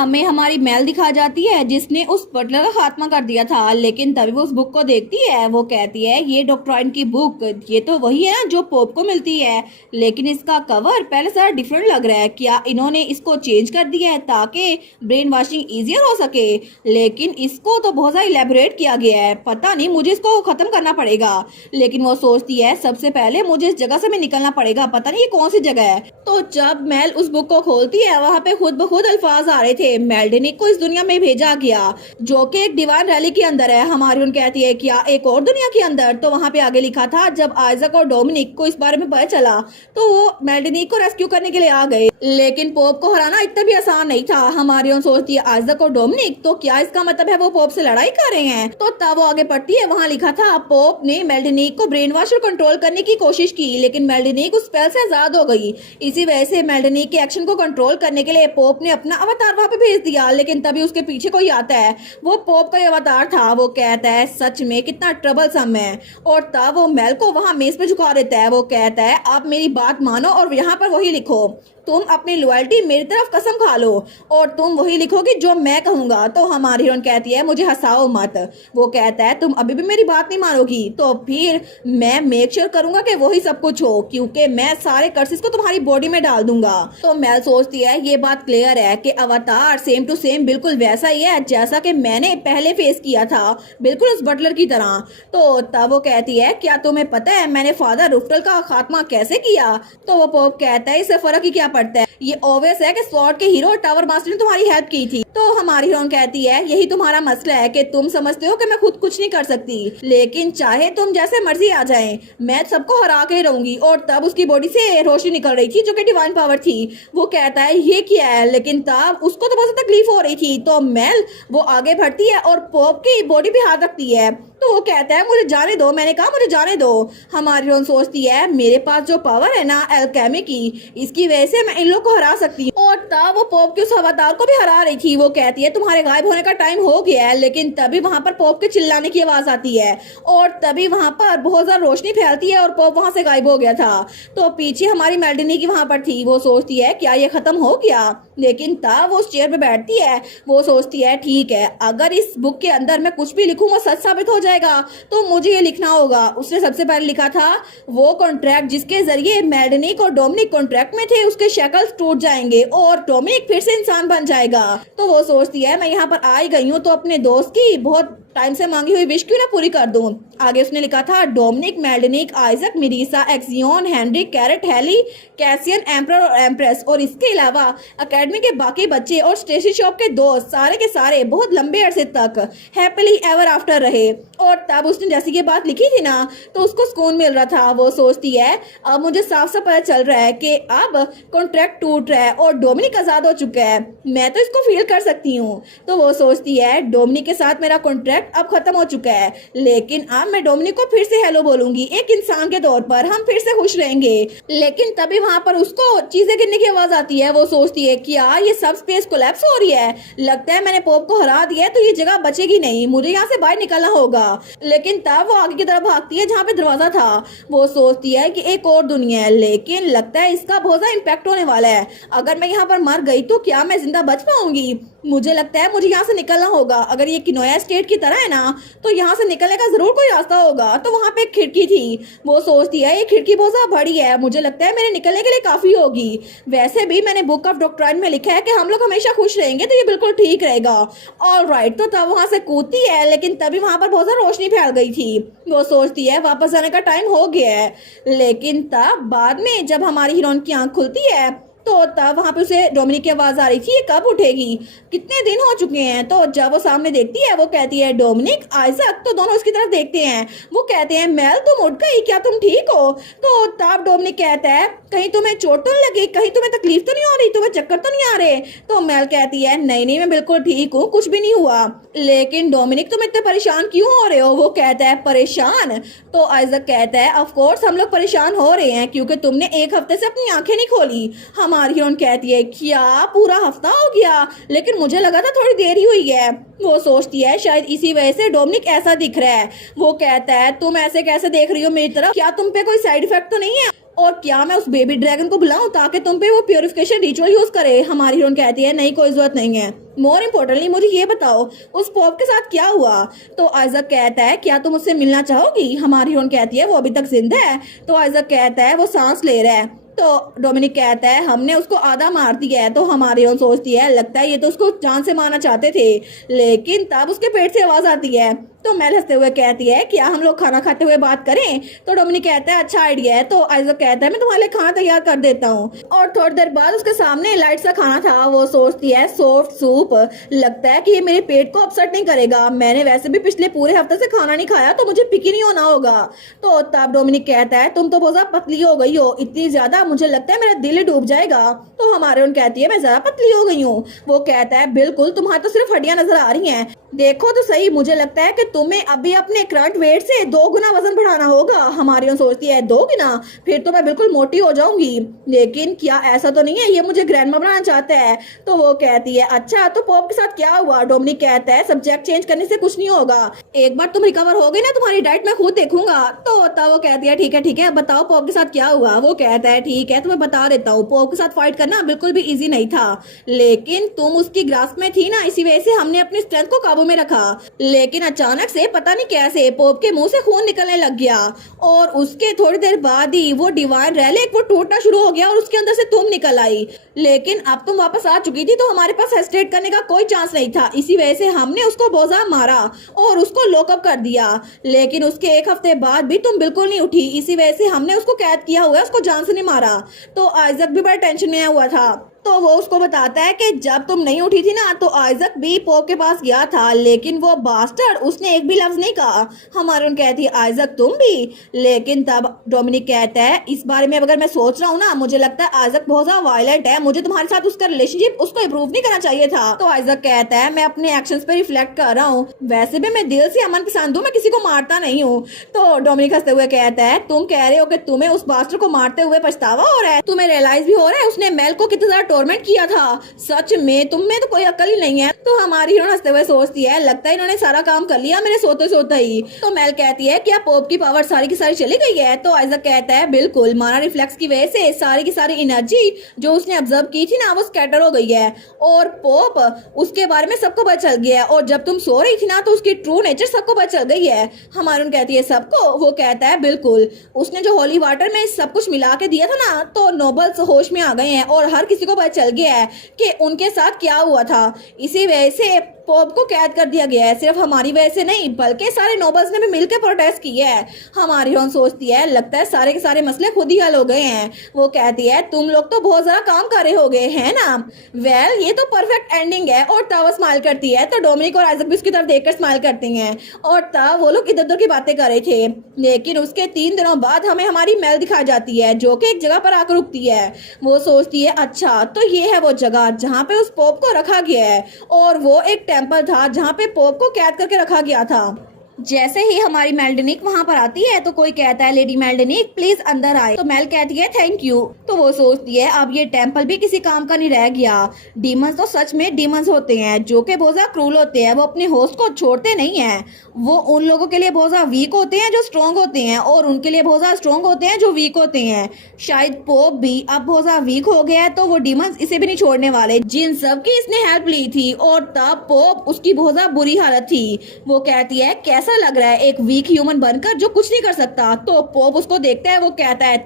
हमें हमारी मेल दिखा जाती है जिसने उस बटलर का खात्मा कर दिया था। लेकिन तभी वो उस बुक को देखती है, वो कहती है ये डॉक्ट्राइन की बुक, ये तो वही है जो पोप को मिलती है, लेकिन इसका कवर पहले से डिफरेंट लग रहा है। क्या इन्होंने इसको चेंज कर दिया है ताकि ब्रेन वॉशिंग ईजियर हो सके? लेकिन इसको तो बहुत ज्यादा इलेबोरेट किया गया है, पता नहीं, मुझे इसको खत्म करना पड़ेगा। लेकिन वो सोचती है सबसे पहले मुझे इस जगह से भी निकलना पड़ेगा, पता नहीं ये कौन सी जगह है। तो जब मेल उस बुक को खोलती है, वहाँ पे खुद ब खुद अल्फाज आ रहे थे, मेल्डेनिक को इस दुनिया में भेजा गया जो कि एक डिवाइन रैली के अंदर है। हमारी कहती है क्या एक और दुनिया के अंदर? तो वहाँ पे आगे लिखा था जब आइजक और डोमिनिक को इस बारे में पता चला तो वो मेल्डेनिक को रेस्क्यू करने के लिए आ गए। लेकिन पोप को हराना इतना भी आसान नहीं था। हमारी सोचती है आइजक और डोमिनिक, तो क्या इसका मतलब है वो पोप से लड़ाई कर रहे हैं? तो तब वो आगे पढ़ती है, वहाँ लिखा था पोप ने मेल्डेनिक को ब्रेन वॉश और कंट्रोल करने की कोशिश की, लेकिन मेल्डेनिक उस स्पेल से आजाद हो गई। इसी वजह से मेल्डेनिक के एक्शन को कंट्रोल करने के लिए पोप ने अपना अवतार वहाँ पे भेज दिया। लेकिन तभी उसके पीछे कोई आता है, वो पोप का अवतार था। वो कहता है सच में कितना ट्रबलसम है, और तब वो मेल को वहाँ मेज पे झुका देता है। वो कहता है आप मेरी बात मानो और यहाँ पर वही लिखो, तुम अपनी लॉयल्टी मेरी तरफ कसम खा लो और तुम वही लिखोगी जो मैं कहूंगा। तो हमारी हीरोइन कहती है मुझे हंसाओ मत। वो कहता है तुम अभी भी मेरी बात नहीं मानोगी तो फिर मैं मेक श्योर करूंगा कि वही सब कुछ हो, क्योंकि मैं सारे कर्सेस को तुम्हारी बॉडी में डाल दूंगा। तो मेल सोचती है ये बात क्लियर है कि अवतार सेम टू सेम बिल्कुल वैसा ही है जैसा कि मैंने पहले फेस किया था, बिल्कुल उस बटलर की तरह। तो तब वो कहती है क्या तुम्हें पता है मैंने फादर रुफ्टल का खात्मा कैसे किया? तो वो पोप कहता है इससे फर्क ही क्या पड़ता है, ये ऑब्वियस है कि स्वॉर्ड के हीरो टावर मास्टर ने तुम्हारी हेल्प की थी। तो हमारी हीरोइन कहती है यही तुम्हारा मसला है कि तुम समझते हो कि मैं खुद कुछ नहीं कर सकती, लेकिन चाहे तुम जैसे मर्जी आ जाए मैं सबको हरा के रहूंगी। और तब उसकी बॉडी से रोशनी निकल रही थी जो कि डिवाइन पावर थी। वो कहता है ये क्या है, लेकिन तब उसको तो बहुत तकलीफ हो रही थी। तो मेल वो आगे बढ़ती है और पोप की बॉडी पे हाथ रखती है। तो वो कहता है मुझे जाने दो, मैंने कहा मुझे जाने दो। हमारी हीरोइन सोचती है मेरे पास जो पावर है ना एल्केमी की, इसकी वजह से मैं इन लोग को हरा सकती हूँ। और तब वो पोप के उस अवतार को भी हरा रही थी। वो कहती है तुम्हारे गायब होने का टाइम हो गया है। लेकिन तभी वहां पर पोप के चिल्लाने की आवाज आती है और तभी वहां पर बहुत ज्यादा रोशनी फैलती है और पोप वहां से गायब हो गया था। तो पीछे हमारी मेल्डेनी की वहां पर थी। वो सोचती है क्या ये खत्म हो गया? लेकिन तब वो उस चेयर पे बैठती है। वो सोचती है ठीक है, अगर इस बुक के अंदर मैं कुछ भी लिखूं वो सच साबित हो जाएगा तो मुझे ये लिखना होगा। उसने सबसे पहले लिखा था वो कॉन्ट्रैक्ट जिसके जरिए मेल्डेनिक और डोमिनिक कॉन्ट्रैक्ट में थे उसके शक्ल्स टूट जाएंगे और डोमिनिक फिर से इंसान बन जाएगा। तो वो सोचती है मैं यहाँ पर आई गई हूँ तो अपने दोस्त की बहुत टाइम से मांगी हुई विश क्यों ना पूरी कर दूं। आगे उसने लिखा था डोमिनिक, मेल्डेनिक, आइजक, मिरीसा, एक्सियोन, हेनरी, कैरेट, हेली, कैसियन, एम्परर और एम्प्रेस और इसके अलावा अकेडमी के बाकी बच्चे और स्टेशन शॉप के दोस्त सारे के सारे बहुत लंबे अरसे तक हैप्पीली एवर आफ्टर रहे। और तब उसने जैसी ये बात लिखी थी ना तो उसको सुकून मिल रहा था। वो सोचती है अब मुझे साफ साफ पता चल रहा है कि अब कॉन्ट्रैक्ट टूट रहा है और डोमिनिक आजाद हो चुका है, मैं तो इसको फील कर सकती हूँ। तो वो सोचती है डोमिनिक के साथ मेरा कॉन्ट्रैक्ट अब खत्म हो चुका है, लेकिन अब मैं डोमिनिक को फिर से हेलो बोलूंगी, एक इंसान के तौर पर हम फिर से खुश रहेंगे। लेकिन तभी वहां पर उसको चीजें गिरने की आवाज आती है। वो सोचती है क्या ये सब स्पेस कोलैप्स हो रही है, लगता है मैंने पोप को हरा दिया है तो ये जगह बचेगी नहीं, मुझे यहाँ से बाहर निकलना होगा। लेकिन तब वो आगे की तरफ भागती है जहाँ पे दरवाजा था। वो सोचती है कि एक और दुनिया है, लेकिन लगता है इसका बहुत ज्यादा इम्पैक्ट होने वाला है। अगर मैं यहाँ पर मर गई तो क्या मैं जिंदा बच पाऊंगी? मुझे लगता है मुझे यहाँ से निकलना होगा। अगर ये किनोया स्टेट की तरह है ना तो यहाँ से निकलने का जरूर कोई रास्ता होगा। तो वहाँ पे एक खिड़की थी। वो सोचती है ये खिड़की बहुत ज्यादा बड़ी है, मुझे लगता है मेरे निकलने के लिए काफी होगी। वैसे भी मैंने बुक ऑफ डॉक्ट्राइन में लिखा है कि हम लोग हमेशा खुश रहेंगे तो ये बिल्कुल ठीक रहेगा। ऑलराइट, तो तब वहाँ से कूदती है, लेकिन तभी वहाँ पर बहुत ज्यादा रोशनी फैल गई थी। वो सोचती है वापस जाने का टाइम हो गया है। लेकिन तब बाद में जब हमारी हीरोइन की आंख खुलती है तो तब वहां पे उसे डोमिनिक की आवाज आ रही थी ये कब उठेगी, कितने दिन हो चुके हैं। तो जब वो सामने देखती है वो कहती है डोमिनिक, आइजक। तो दोनों उसकी तरफ देखते हैं। वो कहते हैं मेल तुम उठ गई, क्या तुम ठीक हो? तो तब डोमिनिक कहता है कहीं तुम्हें चोट तो नहीं लगी, कहीं तुम्हें तकलीफ तो नहीं हो रही, तुम्हें चक्कर तो नहीं आ रहे? तो मेल कहती है नहीं नहीं मैं बिल्कुल ठीक हूँ, कुछ भी नहीं हुआ। लेकिन डोमिनिक तुम इतने परेशान क्यों हो रहे हो? वो कहता है परेशान? तो आइजक कहता है ऑफ कोर्स हम लोग परेशान हो रहे हैं क्योंकि तुमने एक हफ्ते से अपनी आंखें नहीं खोली। हमारी हीरोइन कहती है क्या पूरा हफ्ता हो गया? लेकिन मुझे लगा था थोड़ी देर ही हुई है। वो सोचती है शायद इसी वजह से डोमिनिक ऐसा दिख रहा है। वो कहता है तुम ऐसे कैसे देख रही हो मेरी तरफ, क्या तुम पे कोई साइड इफेक्ट तो नहीं है? और क्या मैं उस बेबी ड्रैगन को बुलाऊं ताकि तुम पे वो प्योरिफिकेशन रिचुअल यूज करे? हमारी हीरोइन कहती है नहीं, कोई जरूरत नहीं है। मोर इम्पोर्टेंटली मुझे ये बताओ उस पॉप के साथ क्या हुआ? तो आइजक कहता है क्या तुम उससे मिलना चाहोगी? हमारी हीरोइन कहती है वो अभी तक जिंदा है। तो आइजक कहता है वो सांस ले रहा है। तो डोमिनिक कहता है हमने उसको आधा मार दिया है। तो हमारी हीरोइन सोचती है लगता है ये तो उसको जान से मारना चाहते थे, लेकिन तब उसके पेट से आवाज आती है। तो मेल हंसते हुए कहती है क्या हम लोग खाना खाते हुए बात करें? तो डोमिनिक कहता है अच्छा आइडिया है। तो आइजक कहता है मैं तुम्हारे लिए खाना तैयार कर देता हूँ। और थोड़ी देर बाद उसके सामने लाइट सा खाना था। वो सोचती है सॉफ्ट सूप, लगता है कि ये मेरे पेट को अपसेट नहीं करेगा। मैंने वैसे भी पिछले पूरे हफ्ते से खाना नहीं खाया तो मुझे पिकी नहीं होना होगा। तो तब डोमिनिक कहता है तुम तो बहुत ज्यादा पतली हो गई हो, इतनी ज्यादा मुझे लगता है मेरा दिल ही डूब जाएगा। तो हमारे उन कहती है मैं ज्यादा पतली हो गई हूँ। वो कहता है बिल्कुल, तुम्हारी तो सिर्फ हड्डियां नजर आ रही हैं। देखो तो सही, मुझे लगता है कि तुम्हें अभी अपने करंट वेट से 2 गुना वजन बढ़ाना होगा। हमारी उन सोचती है 2 गुना? फिर तो मैं बिल्कुल मोटी हो जाऊंगी। लेकिन क्या ऐसा तो नहीं है ये मुझे ग्रैंडमा बनाना चाहता है? तो वो कहती है अच्छा तो पॉप के साथ क्या हुआ? डोमिनिक कहता है सब्जेक्ट चेंज करने से कुछ नहीं होगा, एक बार तुम रिकवर हो गई ना तुम्हारी डाइट मैं खुद देखूंगा। तो वो कहती है ठीक है बताओ पॉप के साथ क्या हुआ? वो कहता है ठीक है तुम्हें बता देता हूँ, पॉप के साथ फाइट करना बिल्कुल भी इजी नहीं था, लेकिन तुम उसकी ग्रास्प में थी ना, इसी वजह से हमने अपनी स्ट्रेंथ को काबू में रखा। लेकिन अचानक से पता नहीं कैसे पॉप के मुंह से खून निकलने लग गया और उसके थोड़ी देर बाद ही वो डिवाइन रेलिक वो टूटना शुरू हो गया और उसके अंदर से तुम निकल आई। लेकिन अब तुम वापस आ चुकी थी तो हमारे पास हेस्टेट करने का कोई चांस नहीं था, इसी वजह से हमने उसको बोझा मारा और उसको लॉकअप कर दिया। लेकिन उसके 1 हफ्ते बाद भी तुम बिल्कुल नहीं उठी, इसी वजह से हमने उसको कैद किया हुआ है, उसको जान से नहीं मारा। तो आइजक भी बड़ा टेंशन में आया हुआ था। तो वो उसको बताता है कि जब तुम नहीं उठी थी ना तो आइजक भी पॉप के पास गया था, लेकिन वो बास्टर्ड उसने एक भी लफ्ज नहीं कहा। हमारे उन कहती है आइजक तुम भी? लेकिन तब डोमिनिक कहता है इस बारे में अगर मैं सोच रहा हूँ ना मुझे लगता है आइजक बहुत ज्यादा वायलेंट है, मुझे तुम्हारे साथ उसका रिलेशनशिप उसको इम्प्रूव नहीं करना चाहिए था। तो आइजक कहता है मैं अपने एक्शंस पे रिफ्लेक्ट कर रहा हूँ, वैसे भी मैं दिल से अमन पसंद हूँ, मैं किसी को मारता नहीं हूँ। तो डोमिनिक हंसते हुए कहता है तुम कह रहे हो कि तुम्हें उस बास्टर्ड को मारते हुए पछतावा हो रहा है? तुम्हें रियलाइज भी हो रहा है उसने मेल को कितना ज्यादा टॉर्मेंट किया था? सच में तुम में तो कोई अकल ही नहीं है। तो हमारी हीरोइन हंसते हुए सोचती है लगता है इन्होंने सारा काम कर लिया मेरे सोते सोते ही। तो मेल कहती है क्या पॉप की पावर सारी की सारी चली गई है? तो आइजक कहता है बिल्कुल, माना रिफ्लेक्स की वजह से सारी की सारी एनर्जी जो उसने ऑब्जर्व की थी ना वो स्कैटर हो गई है और पॉप उसके बारे में सबको पता चल गया है और जब तुम सो रही थी ना तो उसकी ट्रू नेचर सबको पता चल गई है। हमारी उन कहती है सबको? वो कहता है बिल्कुल, उसने जो होली वाटर में सब कुछ मिला के दिया था ना तो नोबल्स होश में आ गए हैं और हर किसी को पता चल गया है कि उनके साथ क्या हुआ था। इसी वजह से पॉप को कैद कर दिया गया है। सिर्फ हमारी वजह से नहीं बल्कि सारे नोबल्स ने भी मिलकर प्रोटेस्ट किया है। हमारी हीरोइन सोचती है लगता है सारे के सारे मसले खुद ही हल हो गए हैं। वो कहती है तुम लोग तो बहुत ज्यादा काम कर रहे हो गए हैं ना। वेल ये तो परफेक्ट एंडिंग है। और तब वो स्माइल करती है तो डोमिनिक और आइजक भी उसकी तरफ देखकर स्माइल करती हैं और तब वो लोग इधर उधर की बातें कर रहे थे। लेकिन उसके 3 दिनों बाद हमें हमारी मेल दिखाई जाती है जो कि एक जगह पर आकर रुकती है। वो सोचती है अच्छा तो ये है वो जगह जहाँ पे उस पॉप को रखा गया है और वो एक टेम्पल था जहाँ पे पॉप को कैद करके रखा गया था। जैसे ही हमारी मेल्डेनिक वहां पर आती है तो कोई कहता है लेडी मेल्डेनिक प्लीज अंदर आए। तो मेल कहती है थैंक यू। तो वो सोचती है अब ये टेम्पल भी किसी काम का नहीं रह गया। डीमंस तो सच में डीमंस होते हैं जो कि बहुत ज्यादा क्रूल होते हैं, वो अपने होस्ट को छोड़ते नहीं हैं। वो उन लोगों के लिए बहुत ज्यादा वीक होते हैं जो स्ट्रॉन्ग होते हैं और उनके लिए बहुत ज्यादा स्ट्रॉन्ग होते हैं जो वीक होते हैं। शायद पोप भी अब बहुत ज्यादा वीक हो गया है तो वो डीमंस इसे भी नहीं छोड़ने वाले जिन सब की इसने हेल्प ली थी। और तब पोप उसकी बहुत ज्यादा बुरी हालत थी। वो कहती है कैसा लग रहा है एक वीक ह्यूमन बनकर जो कुछ नहीं कर सकता? तो पोप उसको देखता है, वो कहता है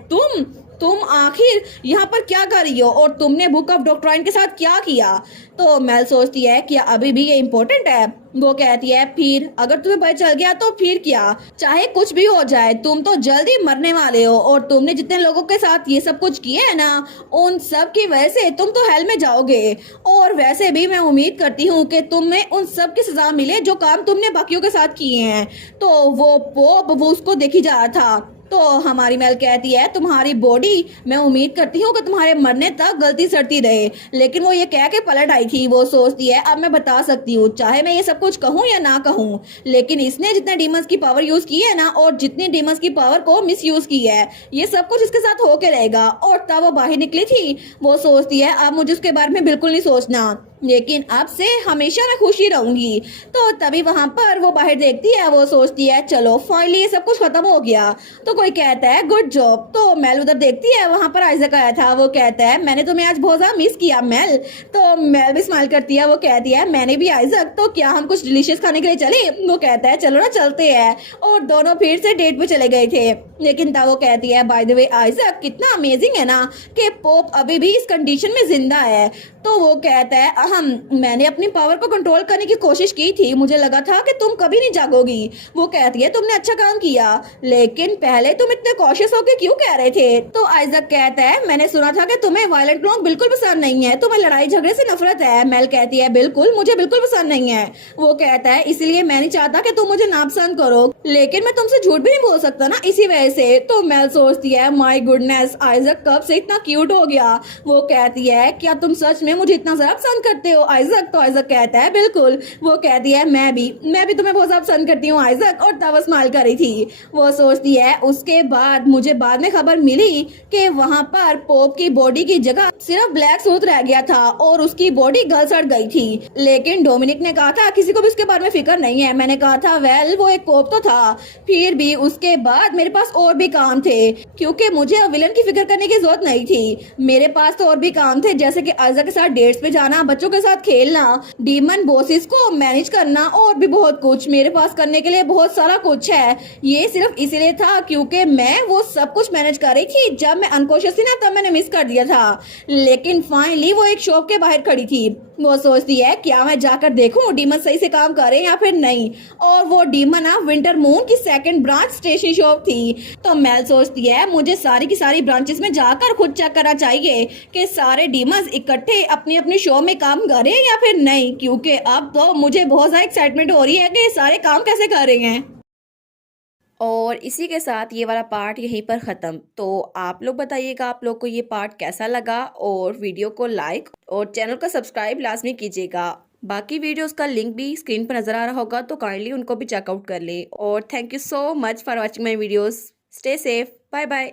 तुम आखिर यहाँ पर क्या कर रही हो और तुमने बुक ऑफ डॉक्ट्राइन के साथ क्या किया? तो मेल सोचती है कि अभी भी ये इम्पोर्टेंट है। वो कहती है फिर अगर तुम्हें पता चल गया तो फिर क्या? चाहे कुछ भी हो जाए तुम तो जल्दी मरने वाले हो और तुमने जितने लोगों के साथ ये सब कुछ किया है ना उन सब की वजह से तुम तो हेल में जाओगे। और वैसे भी मैं उम्मीद करती हूँ कि तुम्हें उन सब की सजा मिले जो काम तुमने बाकियों के साथ किए हैं। तो वो पोप वो उसको देखी जा रहा था। तो हमारी मेल कहती है तुम्हारी बॉडी मैं उम्मीद करती हूँ कि तुम्हारे मरने तक गलती सड़ती रहे। लेकिन वो ये कह के पलट आई थी। वो सोचती है अब मैं बता सकती हूँ चाहे मैं ये सब कुछ कहूँ या ना कहूँ, लेकिन इसने जितने डीमंस की पावर यूज की है ना और जितनी डीमंस की पावर को मिस यूज की है ये सब कुछ इसके साथ होके रहेगा। और तब वो बाहर निकली थी। वो सोचती है अब मुझे उसके बारे में बिल्कुल नहीं सोचना, लेकिन अब से हमेशा मैं खुशी रहूंगी। तो तभी वहां पर वो बाहर देखती है, वो सोचती है चलो फाइनली ये सब कुछ खत्म हो गया। तो कोई कहता है गुड जॉब। तो मेल उधर देखती है, वहां पर आइजक आया था। वो कहता है मैंने तुम्हें आज बहुत ज्यादा मिस किया मेल। तो मेल भी स्माइल करती है, वो कहती है मैंने भी आइजक, तो क्या हम कुछ डिलीशियस खाने के लिए चले? वो कहता है चलो ना चलते हैं। और दोनों फिर से डेट पे चले गए थे। लेकिन तब वो कहती है बाय द वे आइजक, कितना अमेजिंग है ना कि पोप अभी भी इस कंडीशन में जिंदा है। तो वो कहता है मैंने अपनी पावर को कंट्रोल करने की कोशिश की थी, मुझे लगा था कि तुम कभी नहीं जागोगी। वो कहती है तुमने अच्छा काम किया, लेकिन पहले तुम इतने कॉशियस होकर क्यों कह रहे थे? तो आइजक कहता है मैंने सुना था कि तुम्हें वायलेंट लोग बिल्कुल पसंद नहीं है, तुम्हें लड़ाई झगड़े से नफरत है। मेल कहती है बिल्कुल, मुझे बिल्कुल पसंद नहीं है। वो कहता है इसलिए मैं नहीं चाहता कि तुम मुझे नापसंद करो, लेकिन मैं तुमसे झूठ भी नहीं बोल सकता ना इसी वजह से। तो मेल सोचती है माय गुडनेस, आइजक कब से इतना क्यूट हो गया। वो कहती है क्या तुम सच में मुझे इतना ज्यादा पसंद करते हो आइजक? तो आइजक कहता है बिल्कुल। वो कहती है मैं भी तुम्हें बहुत ज्यादा पसंद करती हूँ आइजक। और तब स्माइल कर रही थी। वो सोचती है उसके बाद मुझे बाद में खबर मिली कि वहां पर पोप की बॉडी की जगह सिर्फ ब्लैक सूट रह गया था और उसकी बॉडी गल सड़ गई थी। लेकिन डोमिनिक ने कहा था किसी को भी उसके बारे में फिक्र नहीं है। मैंने कहा था वेल वो एक पोप तो था, फिर भी उसके बाद मेरे पास और भी काम थे, क्योंकि मुझे विलन की फिक्र करने की जरूरत नहीं थी। मेरे पास तो और भी काम थे, जैसे कि आइजक के साथ डेट्स पे जाना, बच्चों के साथ खेलना, डीमन बॉसेस को मैनेज करना और भी बहुत कुछ। मेरे पास करने के लिए बहुत सारा कुछ है। ये सिर्फ इसलिए था क्योंकि मैं वो सब कुछ मैनेज कर रही थी। जब मैं अनकॉन्शियस थी ना तब मैंने मिस कर दिया था। लेकिन फाइनली वो एक शॉप के बाहर खड़ी थी। वो सोचती है क्या मैं जाकर देखूं डीमन सही से काम करे या फिर नहीं। और वो डीमन ना विंटर मून की सेकंड ब्रांच स्टेशनरी शॉप थी। तो मेल सोचती है मुझे सारी की सारी ब्रांचेस में जाकर खुद चेक करना चाहिए कि सारे डीमंस इकट्ठे अपनी अपनी शो में काम करें या फिर नहीं, क्योंकि अब तो मुझे बहुत ज्यादा एक्साइटमेंट हो रही है कि सारे काम कैसे कर रहे हैं। और इसी के साथ ये वाला पार्ट यहीं पर ख़त्म। तो आप लोग बताइएगा आप लोग को ये पार्ट कैसा लगा, और वीडियो को लाइक और चैनल को सब्सक्राइब लाजमी कीजिएगा। बाकी वीडियोस का लिंक भी स्क्रीन पर नज़र आ रहा होगा, तो काइंडली उनको भी चेकआउट कर लें। और thank you so much for watching my videos. Stay safe, bye bye.